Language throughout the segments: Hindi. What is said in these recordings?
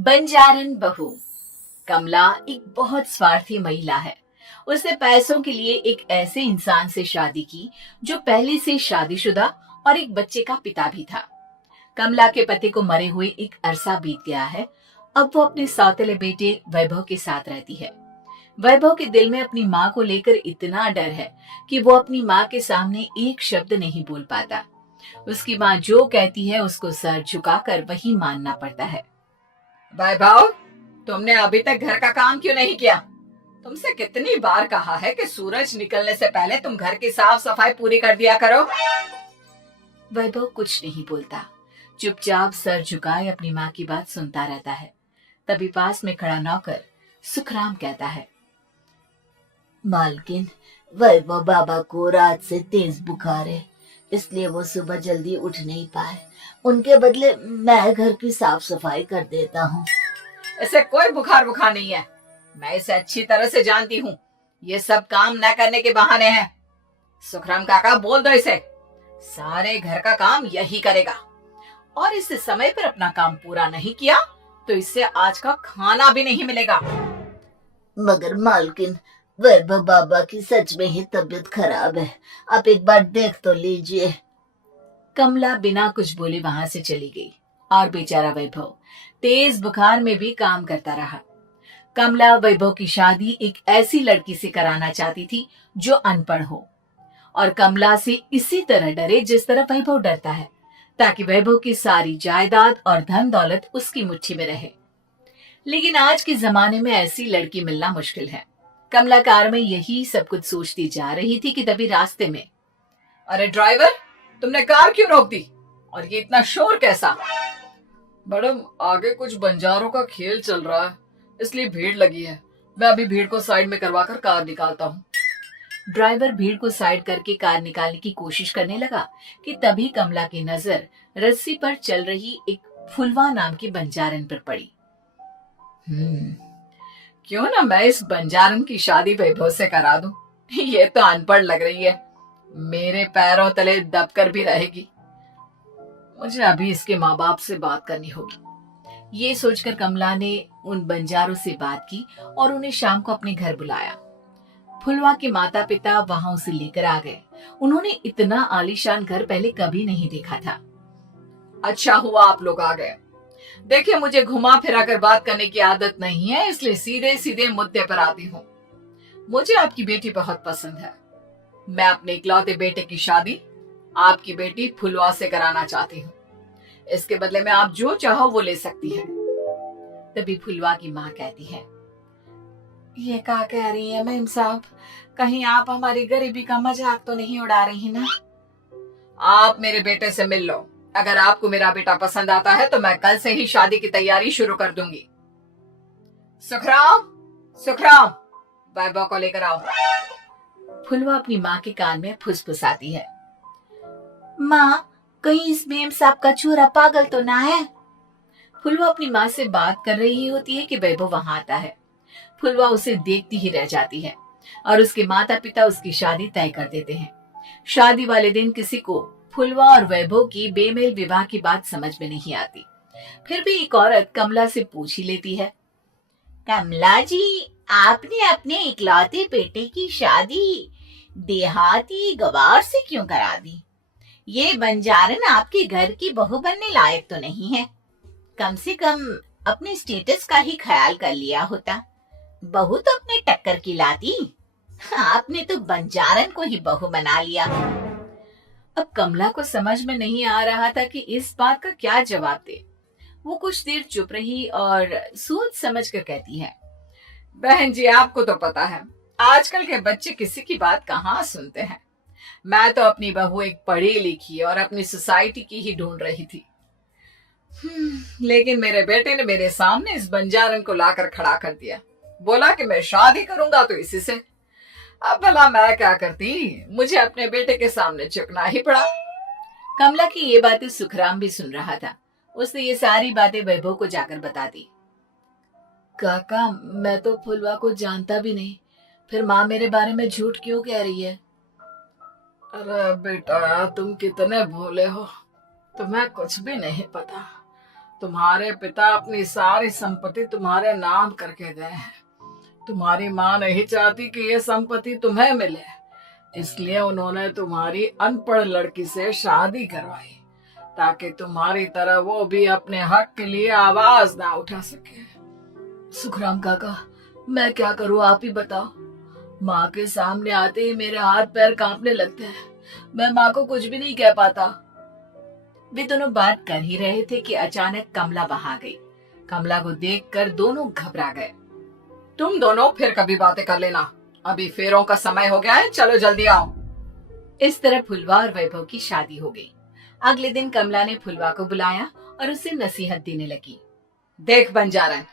बंजारन बहू। कमला एक बहुत स्वार्थी महिला है। उसने पैसों के लिए एक ऐसे इंसान से शादी की जो पहले से शादीशुदा और एक बच्चे का पिता भी था। कमला के पति को मरे हुए एक अरसा बीत गया है। अब वो अपने सौतेले बेटे वैभव के साथ रहती है। वैभव के दिल में अपनी माँ को लेकर इतना डर है कि वो अपनी माँ के सामने एक शब्द नहीं बोल पाता। उसकी माँ जो कहती है उसको सर झुकाकर वही मानना पड़ता है। वैभव, तुमने अभी तक घर का काम क्यों नहीं किया? तुमसे कितनी बार कहा है कि सूरज निकलने से पहले तुम घर की साफ सफाई पूरी कर दिया करो। वैभव कुछ नहीं बोलता, चुपचाप सर झुकाए अपनी माँ की बात सुनता रहता है। तभी पास में खड़ा नौकर सुखराम कहता है, मालकिन, वैभव बाबा को रात से तेज बुखार है, इसलिए वो सुबह जल्दी उठ नहीं पाए। उनके बदले मैं घर की साफ सफाई कर देता हूँ। इसे कोई बुखार नहीं है। मैं इसे अच्छी तरह से जानती हूँ। ये सब काम न करने के बहाने हैं। सुखराम काका, बोल दो इसे, सारे घर का काम यही करेगा। और इस समय पर अपना काम पूरा नहीं किया तो इससे आज का खाना भी नहीं मिलेगा। मगर मालकिन, वैभव बाबा की सच में ही तबीयत खराब है, आप एक बार देख तो लीजिए। कमला बिना कुछ बोले वहां से चली गई और बेचारा वैभव तेज बुखार में भी काम करता रहा। कमला वैभव की शादी एक ऐसी लड़की से कराना चाहती थी जो अनपढ़ हो और कमला से इसी तरह डरे जिस तरह वैभव डरता है, ताकि वैभव की सारी जायदाद और धन दौलत उसकी मुट्ठी में रहे। लेकिन आज के जमाने में ऐसी लड़की मिलना मुश्किल है। कमला कार में यही सब कुछ सोचती जा रही थी कि तभी रास्ते में, अरे ड्राइवर, तुमने कार क्यों रोक दी? और ये इतना शोर कैसा? मैडम, आगे कुछ बंजारों का खेल चल रहा है, इसलिए भीड़ लगी है। मैं अभी भीड़ को साइड में करवाकर कार निकालता हूँ। ड्राइवर भीड़ को साइड करके कार निकालने की कोशिश करने लगा कि तभी कमला की नजर रस्सी पर चल रही एक फुलवा नाम की बंजारन पर पड़ी। क्यों ना मैं इस बंजारन की शादी वैभव से करा दूं? ये तो अनपढ़ लग रही है, मेरे पैरों तले दबकर भी रहेगी। मुझे अभी इसके माँ बाप से बात करनी होगी। ये सोचकर कमला ने उन बंजारों से बात की और उन्हें शाम को अपने घर बुलाया। फुलवा के माता पिता वहां उसे लेकर आ गए। उन्होंने इतना आलीशान घर पहले कभी नहीं देखा था। अच्छा हुआ आप लोग आ गए। देखिए, मुझे घुमा फिरा कर बात करने की आदत नहीं है, इसलिए सीधे सीधे मुद्दे पर आती हूँ। मुझे आपकी बेटी बहुत पसंद है। मैं अपने इकलौते बेटे की शादी आपकी बेटी फुलवा से कराना चाहती हूँ। इसके बदले में आप जो चाहो वो ले सकती हैं। तभी फुलवा की माँ कहती है, ये क्या कह रही है मेम साहब? कहीं आप हमारी गरीबी का मजाक तो नहीं उड़ा रही ना? आप मेरे बेटे से मिल लो। अगर आपको मेरा बेटा पसंद आता है तो मैं कल से ही शादी की तैयारी शुरू कर दूंगी। सुखराम, सुखराम, वैभव को लेकर आओ। फुलवा अपनी माँ के कान में फुसफुसाती है, माँ, कहीं इस मेम साहब का छोरा पागल तो ना है? फुलवा अपनी माँ से बात कर रही होती है कि वैभव वहां आता है। फुलवा उसे देखती ही रह जाती है और उसके माता पिता उसकी शादी तय कर देते हैं। शादी वाले दिन किसी को फुलवा और वैभव की बेमेल विवाह की बात समझ में नहीं आती। फिर भी एक औरत कमला से पूछ ही लेती है, कमला जी, आपने अपने इकलौते बेटे की शादी देहाती गवार से क्यों करा दी? ये बंजारन आपके घर की बहू बनने लायक तो नहीं है। कम से कम अपने स्टेटस का ही ख्याल कर लिया होता। बहू तो अपने टक्कर की लाती, आपने तो बंजारन को ही बहू बना लिया। अब कमला को समझ में नहीं आ रहा था कि इस बात का क्या जवाब दे। वो कुछ देर चुप रही और सोच समझ कर कहती है, बहन जी, आपको तो पता है आजकल के बच्चे किसी की बात कहाँ सुनते हैं। मैं तो अपनी बहू एक पढ़ी लिखी और अपनी सोसाइटी की ही ढूंढ रही थी। लेकिन मेरे बेटे ने मेरे सामने इस बंजारन को लाकर खड़ा कर दिया। बोला कि मैं शादी करूंगा तो इसी से। अब भला मैं क्या करती, मुझे अपने बेटे के सामने झुकना ही पड़ा। कमला की ये बातें सुखराम भी सुन रहा था। उसने ये सारी बातें वैभव को जाकर बता दी। काका, मैं तो फुलवा को जानता भी नहीं, फिर माँ मेरे बारे में झूठ क्यों कह रही है? अरे बेटा, तुम कितने भोले हो, तुम्हें कुछ भी नहीं पता। तुम्हारे पिता अपनी सारी संपत्ति तुम्हारे नाम करके गए हैं। तुम्हारी माँ नहीं चाहती कि ये संपत्ति तुम्हें मिले, इसलिए उन्होंने तुम्हारी अनपढ़ लड़की से शादी करवाई ताकि तुम्हारी तरह वो भी अपने हक के लिए आवाज ना उठा सके। सुखराम काका, मैं क्या करूं, आप ही बताओ। माँ के सामने आते ही मेरे हाथ पैर कांपने लगते हैं। मैं माँ को कुछ भी नहीं कह पाता। वे दोनों बात कर ही रहे थे कि अचानक कमला वहां गई। कमला को देखकर दोनों घबरा गए। तुम दोनों फिर कभी बातें कर लेना, अभी फेरों का समय हो गया है, चलो जल्दी आओ। इस तरह फुलवा और वैभव की शादी हो गई। अगले दिन कमला ने फुलवा को बुलाया और उसे नसीहत देने लगी। देख बंजारन,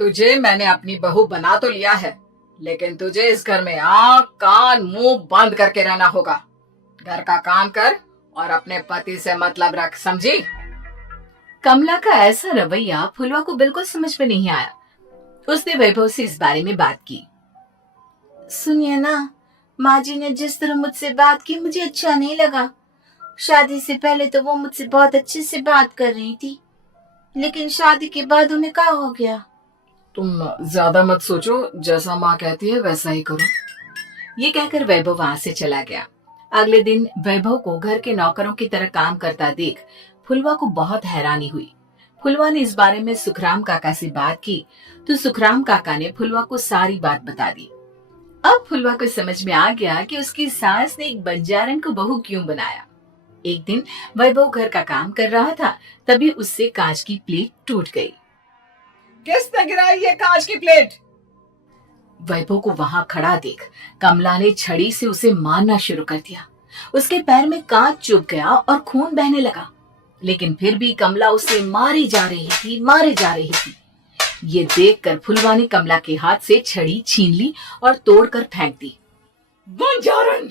तुझे मैंने अपनी बहू बना तो लिया है, लेकिन तुझे इस घर में आंख कान मुंह बंद करके रहना होगा। घर का काम कर और अपने पति से मतलब रख, समझी? कमला का ऐसा रवैया फुलवा को बिल्कुल समझ में नहीं आया। उसने वैभव से इस बारे में बात की। सुनिए ना, माँ जी ने जिस तरह मुझसे बात की मुझे अच्छा नहीं लगा। शादी से पहले तो वो मुझसे बहुत अच्छे से बात कर रही थी, लेकिन शादी के बाद उन्हें क्या हो गया? तुम ज्यादा मत सोचो, जैसा माँ कहती है वैसा ही करो। ये कहकर वैभव वहां से चला गया। अगले दिन वैभव को घर के नौकरों की तरह काम करता देख फुलवा को बहुत हैरानी हुई। फुलवा ने इस बारे में सुखराम काका से बात की तो सुखराम काका ने फुलवा को सारी बात बता दी। अब फुलवा को समझ में आ गया कि उसकी सास ने एक बंजारन को बहू क्यों बनाया। एक दिन वैभव घर का काम कर रहा था, तभी उससे कांच की प्लेट टूट गई। किसने गिराई ये कांच की प्लेट? वैभव को वहां खड़ा देख कमला ने छड़ी से उसे मारना शुरू कर दिया। उसके पैर में कांच चुभ गया और खून बहने लगा, लेकिन फिर भी कमला उसे मारी जा रही थी। ये देखकर फुलवा ने कमला के हाथ से छड़ी छीन ली और तोड़कर फेंक दी। बंजारन,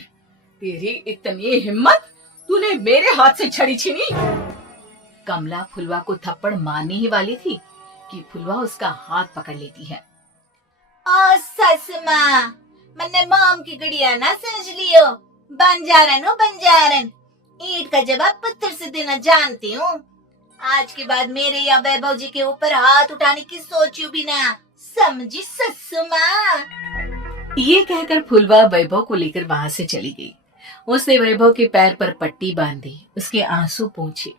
तेरी इतनी हिम्मत, तूने मेरे हाथ से छड़ी छीनी? कमला फुलवा को थप्पड़ मारने ही वाली थी कि फुलवा उसका हाथ पकड़ लेती है। ओ सस माँ, मैंने मोम की गुड़िया ना समझ लियो। बंजारन हो बंजारन, ईंट का जवाब पत्थर से देना जानती हूँ। आज के बाद मेरे या वैभव जी के ऊपर हाथ उठाने की सोचू भी ना, समझी ससु माँ? ये कहकर फुलवा वैभव को लेकर वहां से चली गई। उसने वैभव के पैर पर पट्टी बांधी, उसके आंसू पोंछे।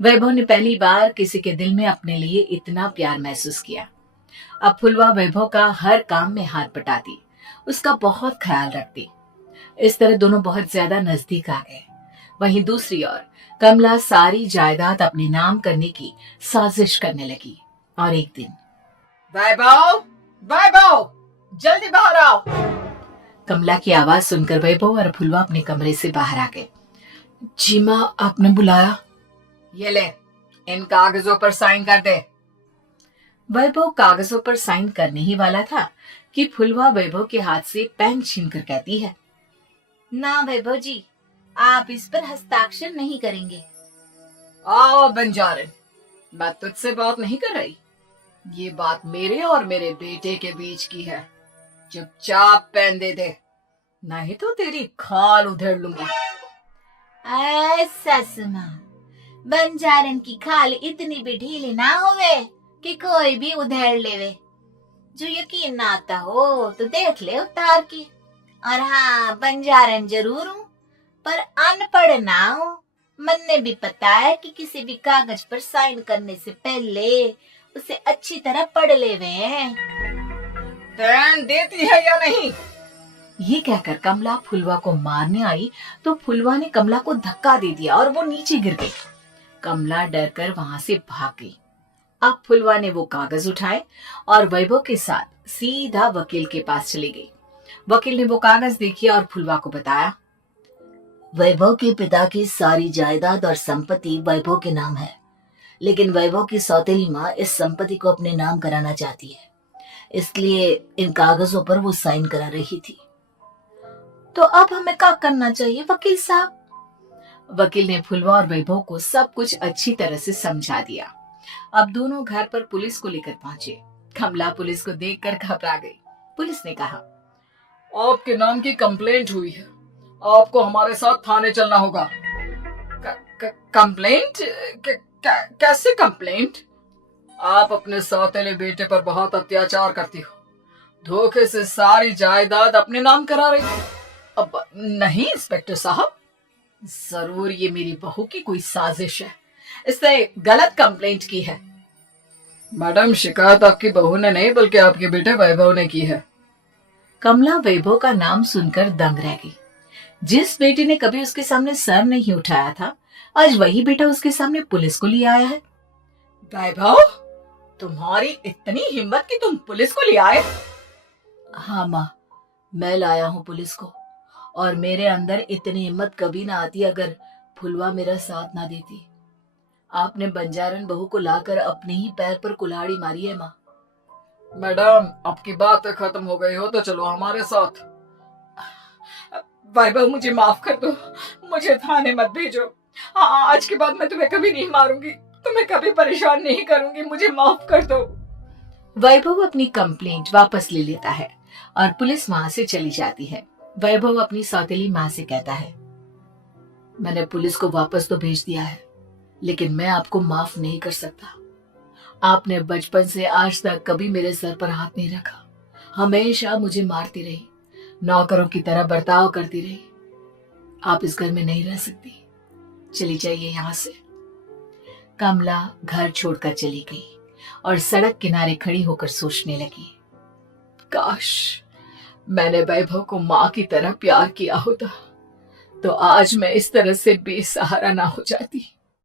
वैभव ने पहली बार किसी के दिल में अपने लिए इतना प्यार महसूस किया। अब फुलवा वैभव का हर काम में हाथ बटाती, उसका बहुत ख्याल रखती। इस तरह दोनों बहुत ज्यादा नजदीक आ गए। वहीं दूसरी ओर कमला सारी जायदाद अपने नाम करने की साजिश करने लगी और एक दिन, वैभव, वैभव, जल्दी बाहर आओ। कमला की आवाज सुनकर वैभव और फुलवा अपने कमरे से बाहर आ गए। जी माँ, आपने बुलाया? ये ले, इन कागजों पर साइन कर दे। वैभव कागजों पर साइन करने ही वाला था कि फुलवा वैभव के हाथ से पेन छीनकर कहती है, ना वैभव जी, आप इस पर हस्ताक्षर नहीं करेंगे। आओ बंजारन, मैं तुझसे बात नहीं कर रही। ये बात मेरे और मेरे बेटे के बीच की है। चुपचाप पेन दे दे, नहीं तो तेरी खाल उधेड़ लूंगी। सस माँ, बंजारन की खाल इतनी भी ढीली ना होवे कि कोई भी उधेड़ लेवे। जो यकीन ना आता हो तो देख ले उतार के। और हाँ, बंजारन जरूर हूँ पर अनपढ़ ना हूँ। मैंने भी पता है कि किसी भी कागज पर साइन करने से पहले उसे अच्छी तरह पढ़ लेवे हैं। पेन देती है या नहीं? ये कहकर कमला फुलवा को मारने आई तो फुलवा ने कमला को धक्का दे दिया और वो नीचे गिर गई। कमला डरकर वहां से भाग गई। अब फुलवा ने वो कागज उठाए और वैभव के साथ सीधा वकील के पास चली गई। वकील ने वो कागज देखी और फुलवा को बताया, वैभव के पिता की सारी जायदाद और संपत्ति वैभव के नाम है, लेकिन वैभव की सौतेली माँ इस संपत्ति को अपने नाम कराना चाहती है, इसलिए इन कागजों पर वो साइन करा रही थी। तो अब हमें क्या करना चाहिए वकील साहब? वकील ने फुलवा और वैभव को सब कुछ अच्छी तरह से समझा दिया। अब दोनों घर पर पुलिस को लेकर पहुंचे। कमला पुलिस को देखकर घबरा गई। पुलिस ने कहा, आपके नाम की कंप्लेंट हुई है, आपको हमारे साथ थाने चलना होगा। कंप्लेंट? कैसे कंप्लेंट? आप अपने सौतेले बेटे पर बहुत अत्याचार करती हो, धोखे से सारी जायदाद अपने नाम करा रही हो। अब नहीं इंस्पेक्टर साहब, जरूर ये मेरी बहू की कोई साजिश है, इसने गलत कंप्लेंट की है। मैडम, शिकायत आपकी बहू ने नहीं बल्कि आपके बेटे वैभव ने की है। कमला वैभव का नाम सुनकर दंग रह गई। जिस बेटे ने कभी उसके सामने सर नहीं उठाया था, आज वही बेटा उसके सामने पुलिस को ले आया है। वैभव, तुम्हारी इतनी हिम्मत कि तुम पुलिस को ले आए? हाँ माँ, मैं लाया हूँ पुलिस को, और मेरे अंदर इतनी हिम्मत कभी ना आती अगर फुलवा मेरा साथ ना देती। आपने बंजारन बहू को लाकर अपने ही पैर पर कुल्हाड़ी मारी है माँ। मैडम, आपकी बात खत्म हो गई हो तो चलो हमारे साथ। वैभव, मुझे माफ कर दो, मुझे थाने मत भेजो। आज के बाद मैं तुम्हें कभी नहीं मारूंगी, तुम्हें कभी परेशान नहीं करूंगी, मुझे माफ कर दो। वैभव अपनी कंप्लेंट वापस ले लेता है और पुलिस वहां से चली जाती है। वैभव अपनी सौतेली माँ से कहता है, मैंने पुलिस को वापस तो भेज दिया है, लेकिन मैं आपको माफ नहीं कर सकता। आपने बचपन से आज तक कभी मेरे सर पर हाथ नहीं रखा, हमेशा मुझे मारती रही, नौकरों की तरह बर्ताव करती रही। आप इस घर में नहीं रह सकती, चली जाइए यहाँ से। कमला घर छोड़कर चली गई और सड़क किनारे खड़ी होकर सोचने लगी, काश मैंने वैभव को माँ की तरह प्यार किया होता तो आज मैं इस तरह से बेसहारा ना हो जाती।